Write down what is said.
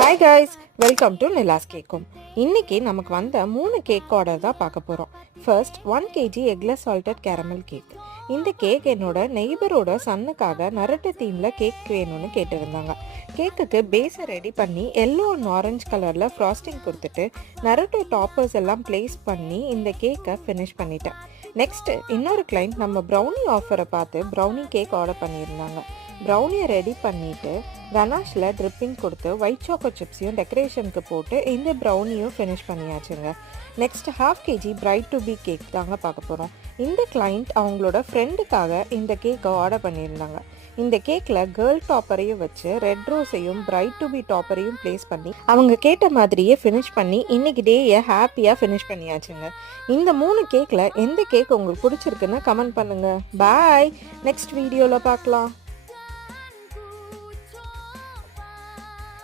Hi guys, welcome to Nila's கேக்கும். இன்னைக்கு நமக்கு வந்த 3 கேக் ஆர்டர் தான் பார்க்க போகிறோம். First 1 kg eggless salted caramel cake. இந்த கேக் என்னோட நெய்பரோட சன்னுக்காக நரட்டு தீமில் கேக் வேணும்னு கேட்டிருந்தாங்க. கேக்குக்கு பேஸை ரெடி பண்ணி எல்லோ அண்ட் ஆரஞ்சு கலரில் ஃப்ராஸ்டிங் கொடுத்துட்டு நரட்டோ டாப்பர்ஸ் எல்லாம் ப்ளேஸ் பண்ணி இந்த கேக்கை ஃபினிஷ் பண்ணிட்டேன். நெக்ஸ்ட்டு இன்னொரு கிளைண்ட் நம்ம ப்ரௌனி ஆஃபரை பார்த்து ப்ரௌனி கேக் ஆர்டர் பண்ணியிருந்தாங்க. ப்ரௌனியை ரெடி பண்ணிவிட்டு கனாஷில் ட்ரிப்பிங் கொடுத்து ஒயிட் சாக்கோ சிப்ஸையும் டெக்கரேஷனுக்கு போட்டு இந்த ப்ரௌனியும் ஃபினிஷ் பண்ணியாச்சுங்க. Next 1/2 kg bride to be cake தாங்க பார்க்க போகிறோம். இந்த கிளைண்ட் அவங்களோட ஃப்ரெண்டுக்காக இந்த கேக்கை ஆர்டர் பண்ணியிருந்தாங்க. இந்த கேக்கில் கேர்ள் டாப்பரையும் வச்சு ரெட் ரோஸையும் பிரைட் டு பி டாப்பரையும் ப்ளேஸ் பண்ணி அவங்க கேட்ட மாதிரியே ஃபினிஷ் பண்ணி இன்னைக்கு டேயை ஹாப்பியாக ஃபினிஷ் பண்ணியாச்சுங்க. இந்த 3 கேக்கில் எந்த கேக் உங்களுக்கு பிடிச்சிருக்குன்னு கமெண்ட் பண்ணுங்கள். பாய், நெக்ஸ்ட் வீடியோவில் பார்க்கலாம்.